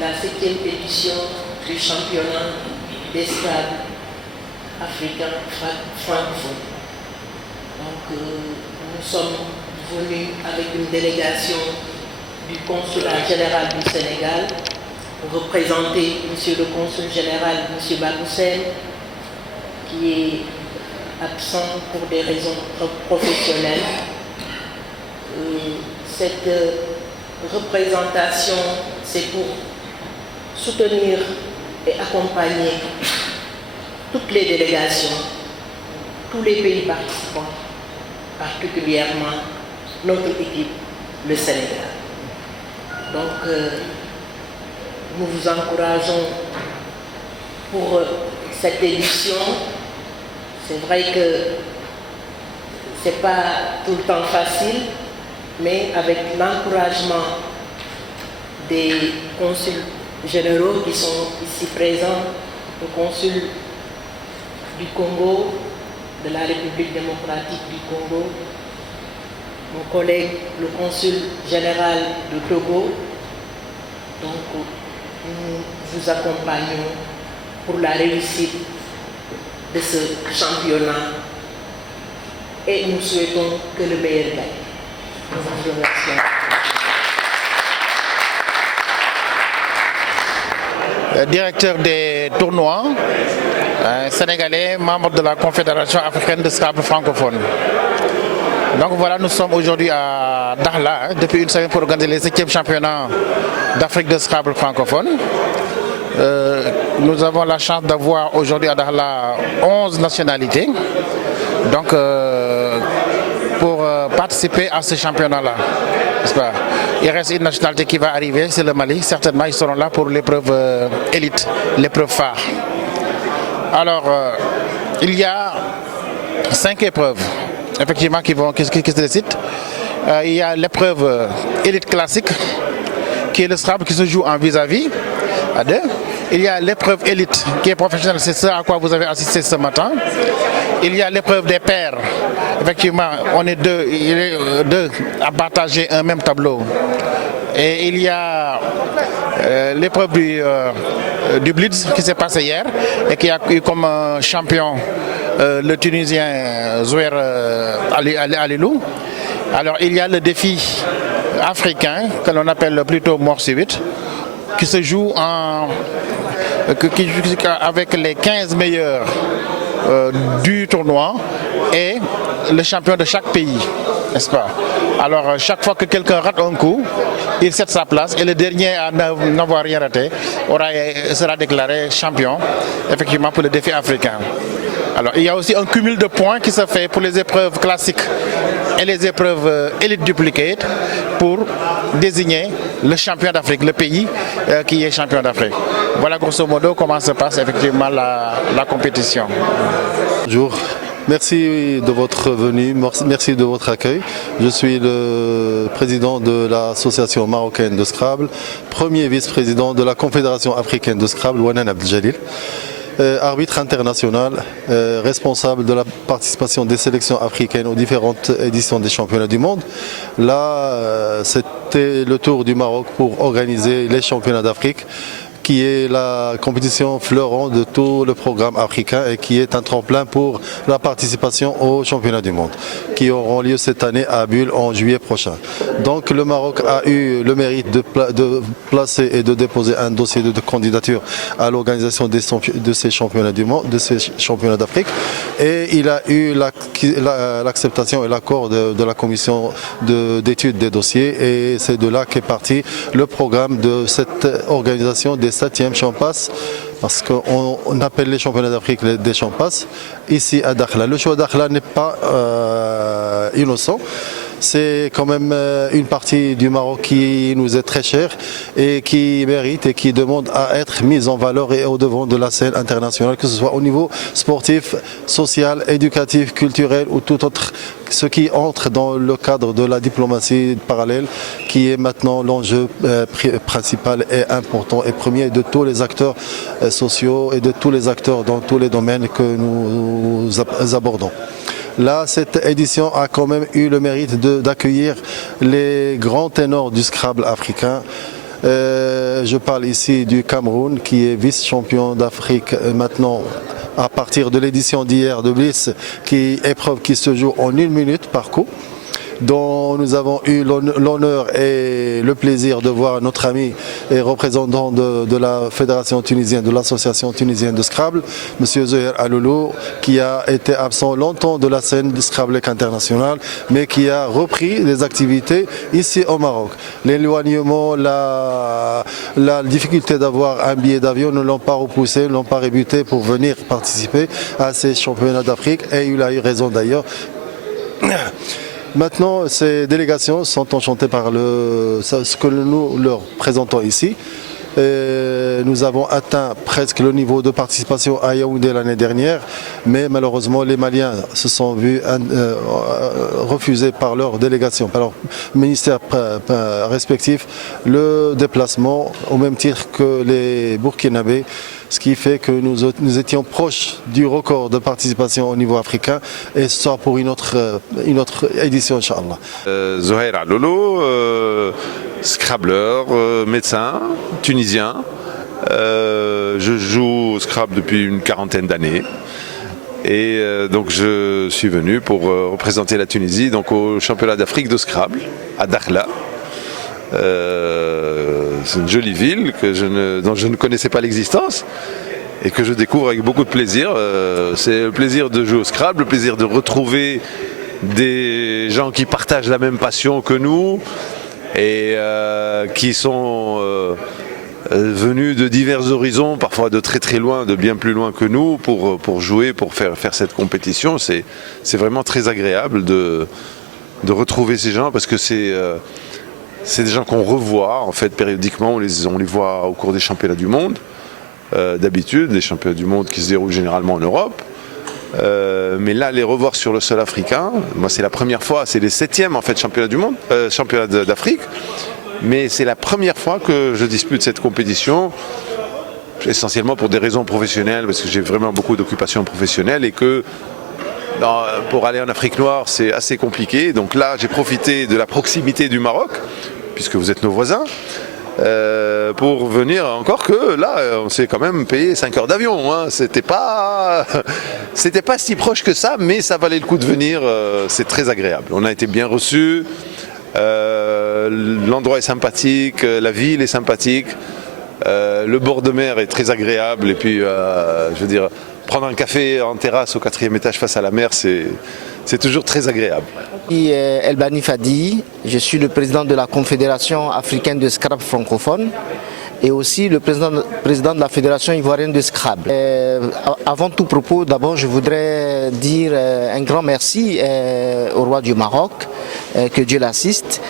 la 7e édition du championnat d'esclaves africains francophones. Donc nous sommes venus avec une délégation du consulat général du Sénégal, représenter M. le consul général, M. Baboussen, qui est absent pour des raisons professionnelles. Cette représentation, c'est pour soutenir et accompagner toutes les délégations, tous les pays participants, particulièrement notre équipe, le Sénégal. Donc, nous vous encourageons pour cette édition. C'est vrai que ce n'est pas tout le temps facile, mais avec l'encouragement des consuls généraux qui sont ici présents, le consul du Congo, de la République démocratique du Congo, mon collègue le consul général de Togo. Donc nous vous accompagnons pour la réussite de ce championnat et nous souhaitons que le meilleur gagne. Nous vous remercions. Directeur des tournois, sénégalais, membre de la Confédération africaine de Scrabble francophone. Donc voilà, nous sommes aujourd'hui à Dakhla, depuis une semaine pour organiser les 7e championnats d'Afrique de Scrabble francophone. Nous avons la chance d'avoir aujourd'hui à Dakhla 11 nationalités. Donc pour participer à ce championnat-là, n'est-ce pas? Il reste une nationalité qui va arriver, c'est le Mali. Certainement, ils seront là pour l'épreuve élite, l'épreuve phare. Alors, il y a 5 épreuves, effectivement, qui se décident. Il y a l'épreuve élite classique, qui est le Scrabble qui se joue en vis-à-vis, à 2. Il y a l'épreuve élite, qui est professionnelle, c'est ce à quoi vous avez assisté ce matin. Il y a l'épreuve des pairs. Effectivement, on est deux à partager un même tableau. Et il y a l'épreuve du Blitz qui s'est passé hier et qui a eu comme champion le Tunisien Zouer Alilou. Alors il y a le défi africain que l'on appelle plutôt mort subite qui se joue avec les 15 meilleurs du tournoi et le champion de chaque pays, n'est-ce pas? Alors chaque fois que quelqu'un rate un coup, il cède sa place et le dernier à n'avoir rien raté sera déclaré champion, effectivement, pour le défi africain. Alors il y a aussi un cumul de points qui se fait pour les épreuves classiques et les épreuves Elite Duplicate pour désigner le champion d'Afrique, le pays qui est champion d'Afrique. Voilà grosso modo comment se passe effectivement la compétition. Bonjour. Merci de votre venue, merci de votre accueil. Je suis le président de l'association marocaine de Scrabble, premier vice-président de la Confédération africaine de Scrabble, Wanan Abdeljalil. Arbitre international, responsable de la participation des sélections africaines aux différentes éditions des championnats du monde. Là, c'était le tour du Maroc pour organiser les championnats d'Afrique, qui est la compétition fleuron de tout le programme africain et qui est un tremplin pour la participation aux championnats du monde, qui auront lieu cette année à Bulle en juillet prochain. Donc le Maroc a eu le mérite de placer et de déposer un dossier de candidature à l'organisation de ces championnats du monde, de ces championnats d'Afrique, et il a eu l'acceptation et l'accord de la commission d'étude des dossiers, et c'est de là qu'est parti le programme de cette organisation des 7e Champas, parce qu'on appelle les championnats d'Afrique des Champas, ici à Dakhla. Le choix Dakhla n'est pas innocent. C'est quand même une partie du Maroc qui nous est très chère et qui mérite et qui demande à être mise en valeur et au devant de la scène internationale, que ce soit au niveau sportif, social, éducatif, culturel ou tout autre, ce qui entre dans le cadre de la diplomatie parallèle, qui est maintenant l'enjeu principal et important et premier de tous les acteurs sociaux et de tous les acteurs dans tous les domaines que nous abordons. Là, cette édition a quand même eu le mérite d'accueillir les grands ténors du Scrabble africain. Je parle ici du Cameroun qui est vice-champion d'Afrique maintenant à partir de l'édition d'hier de Bliss, épreuve qui se joue en 1 minute par coup, dont nous avons eu l'honneur et le plaisir de voir notre ami et représentant de la Fédération tunisienne, de l'association tunisienne de Scrabble, M. Zoher Aloulou, qui a été absent longtemps de la scène du Scrabble international, mais qui a repris les activités ici au Maroc. L'éloignement, la difficulté d'avoir un billet d'avion ne l'ont pas repoussé, ne l'ont pas rebuté pour venir participer à ces championnats d'Afrique, et il a eu raison d'ailleurs. Maintenant, ces délégations sont enchantées par ce que nous leur présentons ici. Nous avons atteint presque le niveau de participation à Yaoundé l'année dernière, mais malheureusement les Maliens se sont vus refuser par leur délégation, par leur ministère respectif, le déplacement au même titre que les Burkinabés, ce qui fait que nous étions proches du record de participation au niveau africain, et ce sera pour une autre édition, Inch'Allah. Zoher Aloulou, scrabbleur, médecin, tunisien. Je joue au Scrabble depuis une 40aine d'années. Et donc je suis venu pour représenter la Tunisie donc, au championnat d'Afrique de Scrabble, à Dakhla. C'est une jolie ville dont je ne connaissais pas l'existence et que je découvre avec beaucoup de plaisir. C'est le plaisir de jouer au Scrabble, le plaisir de retrouver des gens qui partagent la même passion que nous et qui sont venus de divers horizons, parfois de très très loin, de bien plus loin que nous, pour jouer, pour faire cette compétition. C'est vraiment très agréable de retrouver ces gens parce que c'est des gens qu'on revoit en fait périodiquement, on les voit au cours des championnats du monde, d'habitude, les championnats du monde qui se déroulent généralement en Europe. Mais là, les revoir sur le sol africain, moi c'est la première fois, c'est les 7e en fait championnats du monde, championnats d'Afrique, mais c'est la première fois que je dispute cette compétition, essentiellement pour des raisons professionnelles, parce que j'ai vraiment beaucoup d'occupations professionnelles et que pour aller en Afrique noire, c'est assez compliqué. Donc là, j'ai profité de la proximité du Maroc, puisque vous êtes nos voisins, pour venir, encore que là, on s'est quand même payé 5 heures d'avion. Hein. C'était pas si proche que ça, mais ça valait le coup de venir. C'est très agréable. On a été bien reçus. L'endroit est sympathique, la ville est sympathique. Le bord de mer est très agréable. Et puis, je veux dire, prendre un café en terrasse au 4e étage face à la mer, c'est toujours très agréable. Elbani Fadi, je suis le président de la Confédération africaine de Scrabble francophone et aussi le président de la Fédération ivoirienne de Scrabble. Avant tout propos, d'abord je voudrais dire un grand merci au roi du Maroc, que Dieu l'assiste,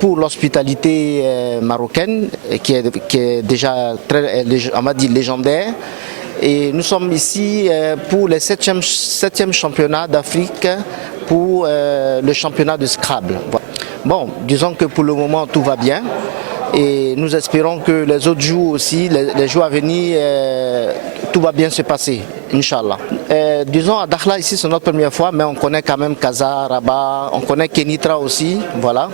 pour l'hospitalité marocaine qui est déjà très, on m'a dit, légendaire. Et nous sommes ici pour le 7e championnat d'Afrique pour le championnat de Scrabble. Bon, disons que pour le moment tout va bien et nous espérons que les autres jours aussi, les jours à venir, tout va bien se passer, Inch'Allah. Disons à Dakhla ici c'est notre première fois, mais on connaît quand même Casa, Rabat, on connaît Kenitra aussi, voilà.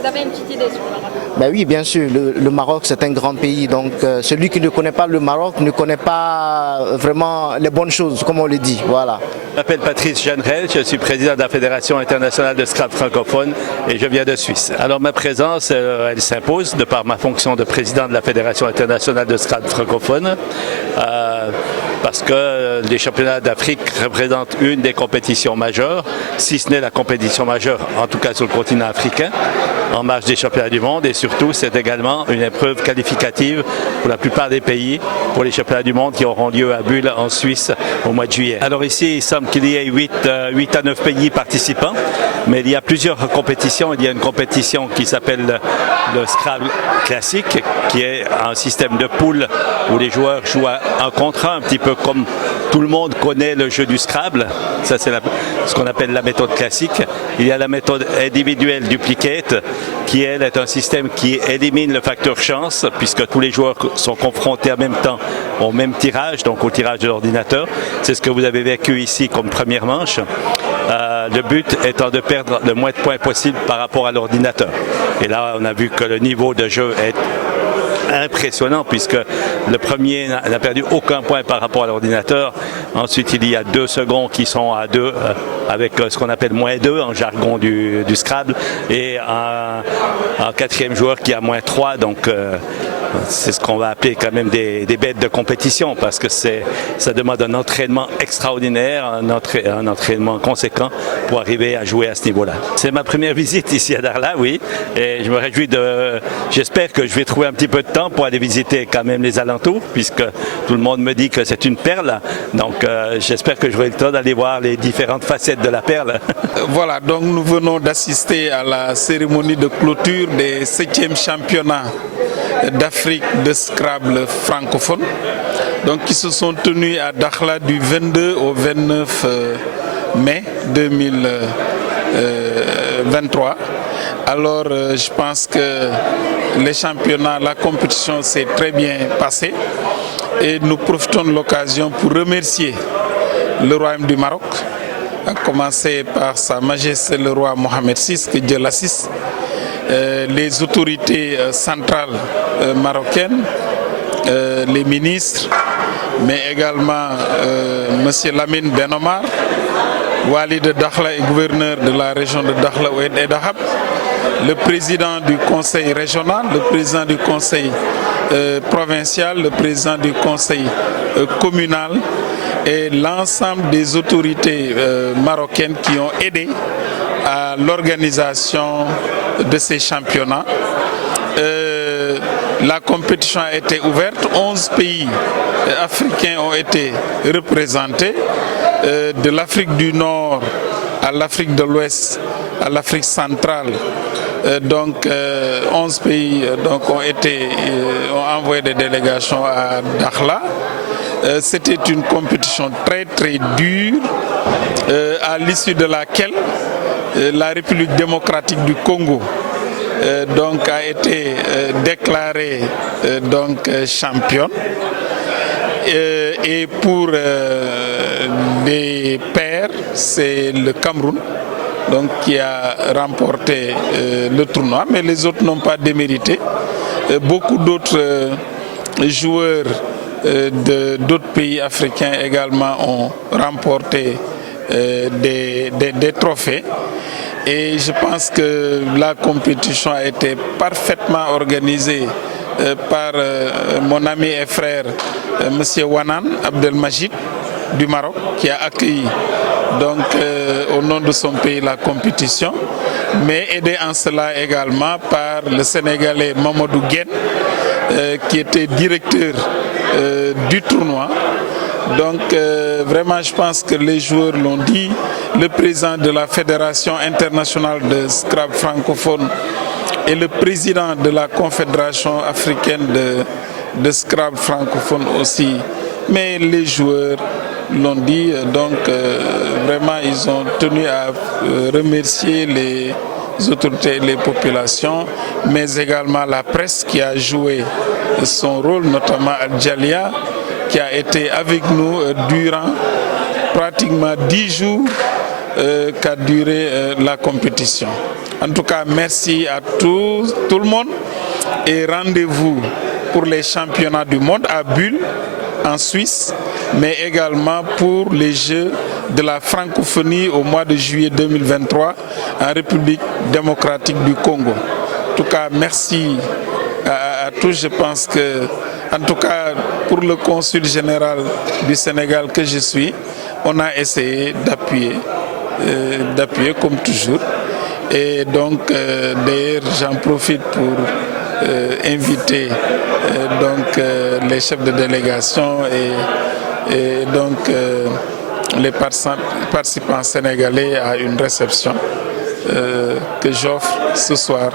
Vous avez une petite idée sur le Maroc? Ben oui, bien sûr, le Maroc c'est un grand pays, donc celui qui ne connaît pas le Maroc ne connaît pas vraiment les bonnes choses, comme on le dit, voilà. Je m'appelle Patrice Jeanneret, je suis président de la Fédération internationale de Scrabble francophone et je viens de Suisse. Alors ma présence, elle s'impose de par ma fonction de président de la Fédération internationale de Scrabble francophone. Parce que les championnats d'Afrique représentent une des compétitions majeures, si ce n'est la compétition majeure, en tout cas sur le continent africain, en marge des championnats du monde. Et surtout, c'est également une épreuve qualificative pour la plupart des pays, pour les championnats du monde qui auront lieu à Bulle, en Suisse, au mois de juillet. Alors ici, il semble qu'il y ait 8 à 9 pays participants, mais il y a plusieurs compétitions. Il y a une compétition qui s'appelle le Scrabble classique, qui est un système de poule où les joueurs jouent un contre un petit peu comme tout le monde connaît le jeu du Scrabble. Ça, c'est ce qu'on appelle la méthode classique. Il y a la méthode individuelle duplicate, qui elle est un système qui élimine le facteur chance, puisque tous les joueurs sont confrontés en même temps au même tirage, donc au tirage de l'ordinateur. C'est ce que vous avez vécu ici comme première manche. le but étant de perdre le moins de points possible par rapport à l'ordinateur. Et là, on a vu que le niveau de jeu est impressionnant puisque le premier n'a perdu aucun point par rapport à l'ordinateur. Ensuite, il y a 2 secondes qui sont à 2 avec ce qu'on appelle -2 en jargon du Scrabble et un quatrième joueur qui a -3. Donc, c'est ce qu'on va appeler quand même des bêtes de compétition parce que ça demande un entraînement extraordinaire, un entraînement conséquent pour arriver à jouer à ce niveau-là. C'est ma première visite ici à Dakhla, oui, et je me réjouis j'espère que je vais trouver un petit peu de temps pour aller visiter quand même les alentours puisque tout le monde me dit que c'est une perle, donc j'espère que j'aurai le temps d'aller voir les différentes facettes de la perle. Voilà, donc nous venons d'assister à la cérémonie de clôture des 7e championnats d'Afrique de Scrabble francophone, donc qui se sont tenus à Dakhla du 22 au 29 mai 2023. Alors je pense que les championnats, la compétition s'est très bien passée et nous profitons de l'occasion pour remercier le Royaume du Maroc, à commencer par Sa Majesté le roi Mohamed VI, que Dieu l'assiste, les autorités centrales marocaines, les ministres, mais également M. Lamine Ben Omar, Wali de Dakhla et gouverneur de la région de Dakhla Oued El Dahab, le président du conseil régional, le président du conseil provincial, le président du conseil communal et l'ensemble des autorités marocaines qui ont aidé à l'organisation de ces championnats. La compétition a été ouverte, 11 pays africains ont été représentés, de l'Afrique du Nord à l'Afrique de l'Ouest, à l'Afrique centrale. Donc 11 pays ont envoyé des délégations à Dakhla. C'était une compétition très dure, à l'issue de laquelle la République démocratique du Congo a été déclarée championne. Et pour les pairs, c'est le Cameroun qui a remporté le tournoi, mais les autres n'ont pas démérité. Beaucoup d'autres joueurs d'autres pays africains également ont remporté des trophées. Et je pense que la compétition a été parfaitement organisée par mon ami et frère M. Wanan Abdelmajid du Maroc, qui a accueilli au nom de son pays la compétition, mais aidé en cela également par le Sénégalais Mamadou Guène, qui était directeur du tournoi. Donc vraiment, je pense que les joueurs l'ont dit, le président de la Fédération internationale de Scrabble francophone et le président de la Confédération africaine de Scrabble francophone aussi, mais les joueurs l'ont dit, vraiment ils ont tenu à remercier les autorités et les populations, mais également la presse qui a joué son rôle, notamment Al-Jalia, qui a été avec nous durant pratiquement 10 jours qu'a duré la compétition. En tout cas, merci à tout le monde et rendez-vous pour les championnats du monde à Bulle, en Suisse, mais également pour les Jeux de la francophonie au mois de juillet 2023 en République démocratique du Congo. En tout cas, merci à tous. Je pense que, en tout cas, pour le consul général du Sénégal que je suis, on a essayé d'appuyer comme toujours. Et donc, d'ailleurs, j'en profite pour inviter les chefs de délégation et les participants sénégalais à une réception que j'offre ce soir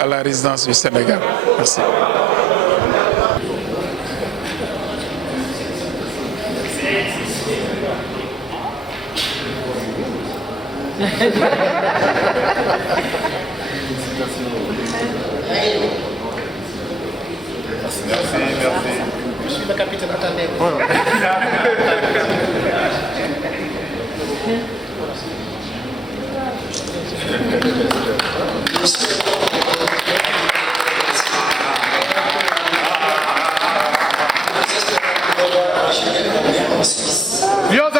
à la résidence du Sénégal. Merci. Merci. Monsieur le capitaine, attendez. Yo